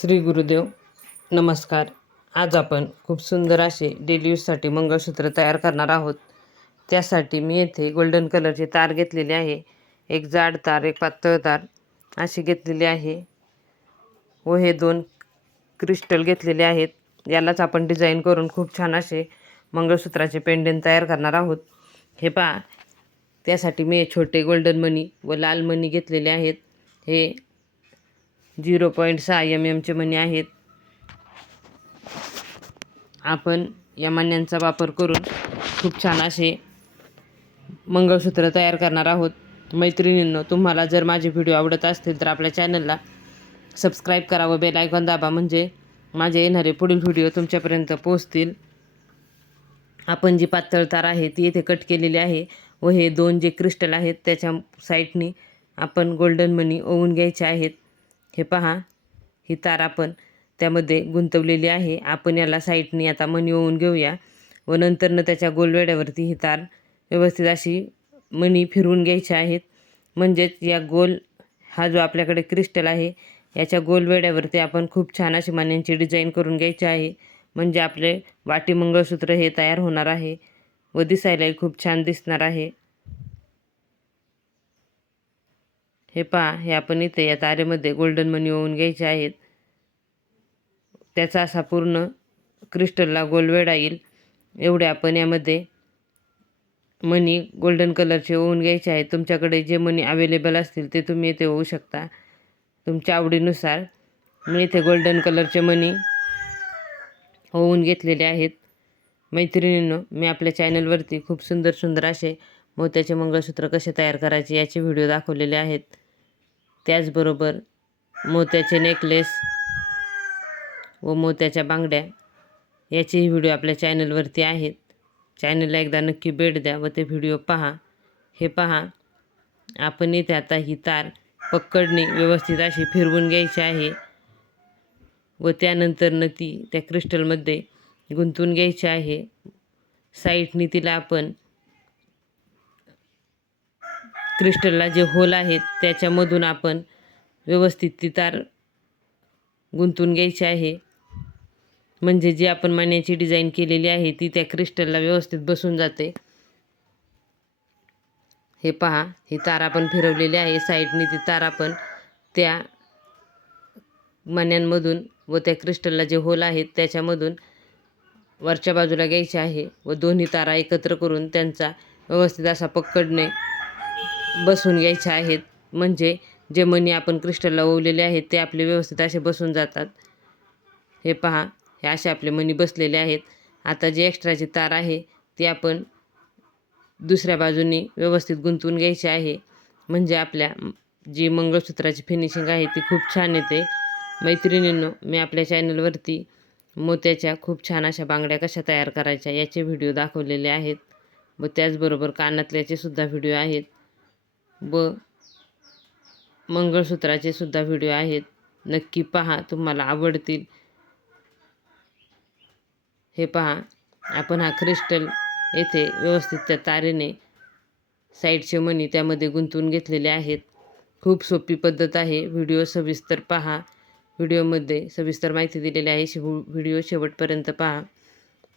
श्री गुरुदेव नमस्कार. आज आपण खूप सुंदर असे डेली यूजसाठी मंगळसूत्र तयार करणार आहोत. त्यासाठी मी येथे गोल्डन कलरचे तार घेतलेले आहे. एक जाड तार एक पातळ तार असे घेतलेले आहे. व हे दोन क्रिस्टल घेतलेले आहेत. यालाच आपण डिझाईन करून खूप छान असे मंगळसूत्राचे पेंडेंट तयार करणार आहोत. हे पहा त्यासाठी मी छोटे गोल्डन मनी व लाल मनी घेतलेले आहेत. हे झिरो पॉईंट सहा एम एमचे मणी आहेत. आपण या मान्यांचा वापर करून खूप छान असे मंगळसूत्र तयार करणार आहोत. मैत्रिणींनो तुम्हाला जर माझे व्हिडिओ आवडत असतील तर आपल्या चॅनलला सबस्क्राईब करा व बेल आयकॉन दाबा म्हणजे माझे येणारे पुढील व्हिडिओ तुमच्यापर्यंत पोहोचतील. आपण जी पातळ तार आहे ती येथे कट केलेली आहे व हे दोन जे क्रिस्टल आहेत त्याच्या साईडनी आपण गोल्डन मनी ओवून घ्यायचे आहेत. हे पहा ही तार आपण त्यामध्ये गुंतवलेली आहे. आपण याला साईडनी आता मणी ओवून घेऊया व नंतरनं त्याच्या गोलवेड्यावरती ही तार व्यवस्थित अशी मणी फिरवून घ्यायची आहेत. म्हणजेच या गोल हा जो आपल्याकडे क्रिस्टल आहे याच्या गोलवेड्यावरती आपण खूप छान अशी मान्यांची डिझाईन करून घ्यायची आहे. म्हणजे आपले वाटी मंगळसूत्र हे तयार होणार आहे व दिसायलाही खूप छान दिसणार आहे. हे पहा हे आपण इथे या तारेमध्ये गोल्डन मनी ओवून घ्यायचे आहेत. त्याचा असा पूर्ण क्रिस्टलला गोलवेडा येईल. एवढे आपण यामध्ये मनी गोल्डन कलरचे ओवून घ्यायचे आहेत. तुमच्याकडे जे मनी अवेलेबल असतील ते तुम्ही इथे होऊ शकता. तुमच्या आवडीनुसार मी इथे गोल्डन कलरचे मनी होऊन घेतलेले आहेत. मैत्रिणींनो मी आपल्या चॅनलवरती खूप सुंदर सुंदर असे मोत्याचे मंगळसूत्र कसे तयार करायचे याचे व्हिडिओ दाखवलेले आहेत. त्याचबरोबर मोत्याचे नेकलेस व मोत्याच्या बांगड्या याचेही व्हिडिओ आपल्या चॅनलवरती आहेत. चॅनलला एकदा नक्की भेट द्या व ते व्हिडिओ पहा. हे पहा. आपण इथे आता ही तार पक्कडने व्यवस्थित अशी फिरवून घ्यायची आहे व त्यानंतरनं ती त्या क्रिस्टलमध्ये गुंतवून घ्यायची आहे. साईटनी तिला आपण क्रिस्टलला जे होल आहेत त्याच्यामधून आपण व्यवस्थित ती तार गुंतून घ्यायची आहे. म्हणजे जी आपण मण्याची डिझाईन केलेली आहे ती त्या क्रिस्टलला व्यवस्थित बसून जाते. हे पहा ही तार आपण फिरवलेली आहे. साईडने ती तार आपण त्या मण्यांमधून व त्या क्रिस्टलला जे होल आहेत त्याच्यामधून वरच्या बाजूला घ्यायचे आहे व दोन्ही तारा एकत्र करून त्यांचा व्यवस्थित असा पकडणे बसून घ्यायचे आहेत. म्हणजे जे मणी आपण क्रिस्टलला ओवलेले आहेत ते आपले व्यवस्थित असे बसून जातात. हे पहा हे असे आपले मणी बसलेले आहेत. आता जे एक्स्ट्राची तार आहे ती आपण दुसऱ्या बाजूनी व्यवस्थित गुंतवून घ्यायची आहे. म्हणजे आपल्या जी मंगळसूत्राची फिनिशिंग आहे ती खूप छान येते. मैत्रिणींनो मी आपल्या चॅनलवरती मोत्याच्या खूप छान अशा बांगड्या कशा तयार करायच्या याचे व्हिडिओ दाखवलेले आहेत. व त्याचबरोबर कानातल्याचे सुद्धा व्हिडिओ आहेत. व मंगळसूत्राचे सुद्धा व्हिडिओ आहेत. नक्की पहा तुम्हाला आवडतील. हे पहा आपण हा क्रिस्टल येथे व्यवस्थित त्या तारेने साईडचे मणी त्यामध्ये गुंतवून घेतलेले आहेत. खूप सोपी पद्धत आहे. व्हिडिओ सविस्तर पहा. व्हिडिओमध्ये सविस्तर माहिती दिलेली आहे. शे व्हिडिओ शेवटपर्यंत पहा.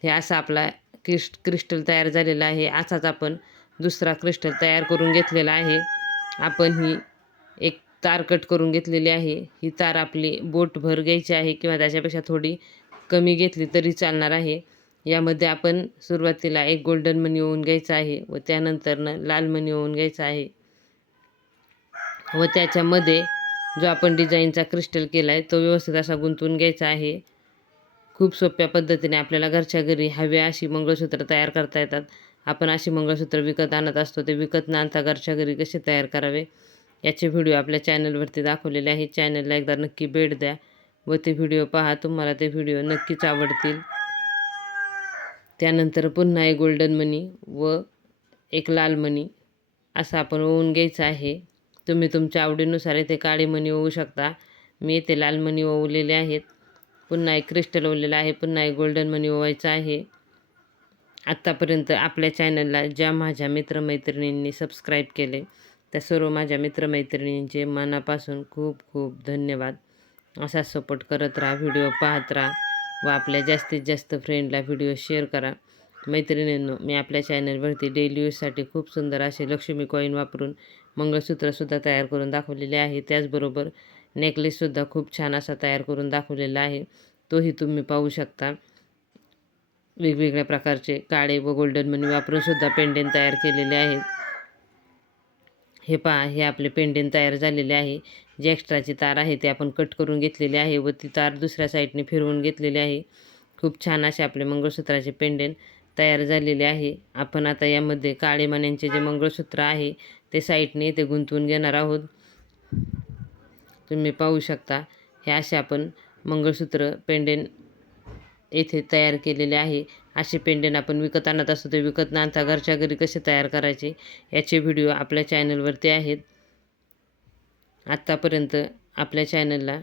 हे असा आपला क्रिस्ट क्रिस्टल तयार झालेला आहे. असाच आपण दुसरा क्रिस्टल तयार करून घेतलेला आहे. आपण ही एक तार कट करून घेतलेली आहे. ही तार आपली बोटभर घ्यायची आहे किंवा त्याच्यापेक्षा थोडी कमी घेतली तरी चालणार आहे. यामध्ये आपण सुरुवातीला एक गोल्डन मनी होऊन घ्यायचा आहे व त्यानंतरनं लाल मनी होऊन घ्यायचा आहे. व त्याच्यामध्ये जो आपण डिझाईनचा क्रिस्टल केला आहे तो व्यवस्थित असा गुंतवून घ्यायचा आहे. खूप सोप्या पद्धतीने आपल्याला घरच्या घरी हव्या अशी मंगळसूत्र तयार करता येतात. आपण अशी मंगळसूत्र विकत आणत असतो ते विकत न आणता घरच्या घरी कसे तयार करावे? याचे व्हिडिओ आपल्या चॅनलवरती दाखवलेले आहे चॅनलला एकदा नक्की भेट द्या व ते व्हिडिओ पहा. तुम्हाला ते व्हिडिओ नक्कीच आवडतील. त्यानंतर पुन्हा एक गोल्डन मनी व एक लाल मनी असं आपण ओवून घ्यायचं आहे. तुम्ही तुमच्या आवडीनुसार इथे काळी मनी ओवू शकता. मी इथे लाल मनी ओवलेले आहेत. पुन्हा एक क्रिस्टल ओवलेलं आहे. पुन्हा एक गोल्डन मनी ओवायचं आहे. आत्तापर्यंत आपल्या चॅनलला ज्या माझ्या मित्रमैत्रिणींनी सबस्क्राईब केले त्या सर्व माझ्या मित्रमैत्रिणींचे मनापासून खूप खूप धन्यवाद. असा सपोर्ट करत राहा व्हिडिओ पाहत राहा व आपल्या जास्तीत जास्त फ्रेंडला व्हिडिओ शेअर करा. मैत्रिणींनो मी आपल्या चॅनलवरती डेली यूजसाठी खूप सुंदर असे लक्ष्मी कॉईन वापरून मंगळसूत्रसुद्धा तयार करून दाखवलेले आहे. त्याचबरोबर नेकलेससुद्धा खूप छान असा तयार करून दाखवलेला आहे. तोही तुम्ही पाहू शकता. वेगवेगळ्या प्रकारचे काळे व गोल्डन मनी वापरून सुद्धा पेंडेंट तयार केलेले आहेत. हे पहा हे आपले पेंडेंट तयार झालेले आहे. जे एक्स्ट्राची तार आहे ते आपण कट करून घेतलेली आहे व ती तार दुसऱ्या साईडने फिरवून घेतलेली आहे. खूप छान असे आपले मंगळसूत्राचे पेंडेंट तयार झालेले आहे. आपण आता यामध्ये काळे मण्यांचे जे मंगळसूत्र आहे ते साईडने ते गुंतवून घेणार आहोत. तुम्ही पाहू शकता हे असे आपण मंगळसूत्र पेंडेंट येथे तयार केलेले आहे. असे पेंडेंट आपण विकत आणत असतो ते विकत न आणता घरच्या घरी कसे तयार करायचे याचे व्हिडिओ आपल्या चॅनलवरती आहेत. आत्तापर्यंत आपल्या चॅनलला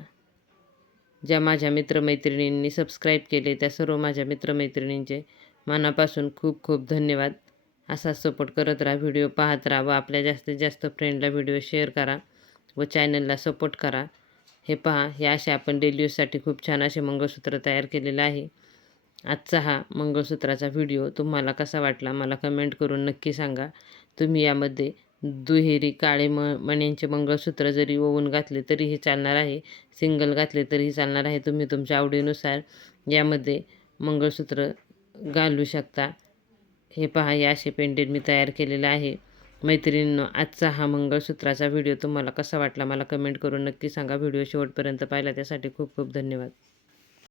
ज्या माझ्या मित्रमैत्रिणींनी सबस्क्राईब केले त्या सर्व माझ्या मित्रमैत्रिणींचे मनापासून खूप खूप धन्यवाद. असा सपोर्ट करत राहा व्हिडिओ पाहत राहा व आपल्या जास्तीत जास्त फ्रेंडला व्हिडिओ शेअर करा व चॅनलला सपोर्ट करा. हे पहा हे असे आपण डेली यूजसाठी खूप छान असे मंगळसूत्र तयार केलेलं आहे. आजचा हा मंगळसूत्राचा व्हिडिओ तुम्हाला कसा वाटला मला कमेंट करून नक्की सांगा. तुम्ही यामध्ये दुहेरी काळे म मण्यांचे मंगळसूत्र जरी ओवून घातले तरीही चालणार आहे. सिंगल घातले तरीही चालणार आहे. तुम्ही तुमच्या आवडीनुसार यामध्ये मंगळसूत्र घालू शकता. हे पहा हे असे पेंडेड मी तयार केलेलं आहे. मैत्रिणींनो आजचा हा मंगळसूत्राचा व्हिडिओ तुम्हाला कसा वाटला? मला कमेंट करून नक्की सांगा. व्हिडिओ शेवटपर्यंत पाहिला त्यासाठी खूप खूप धन्यवाद.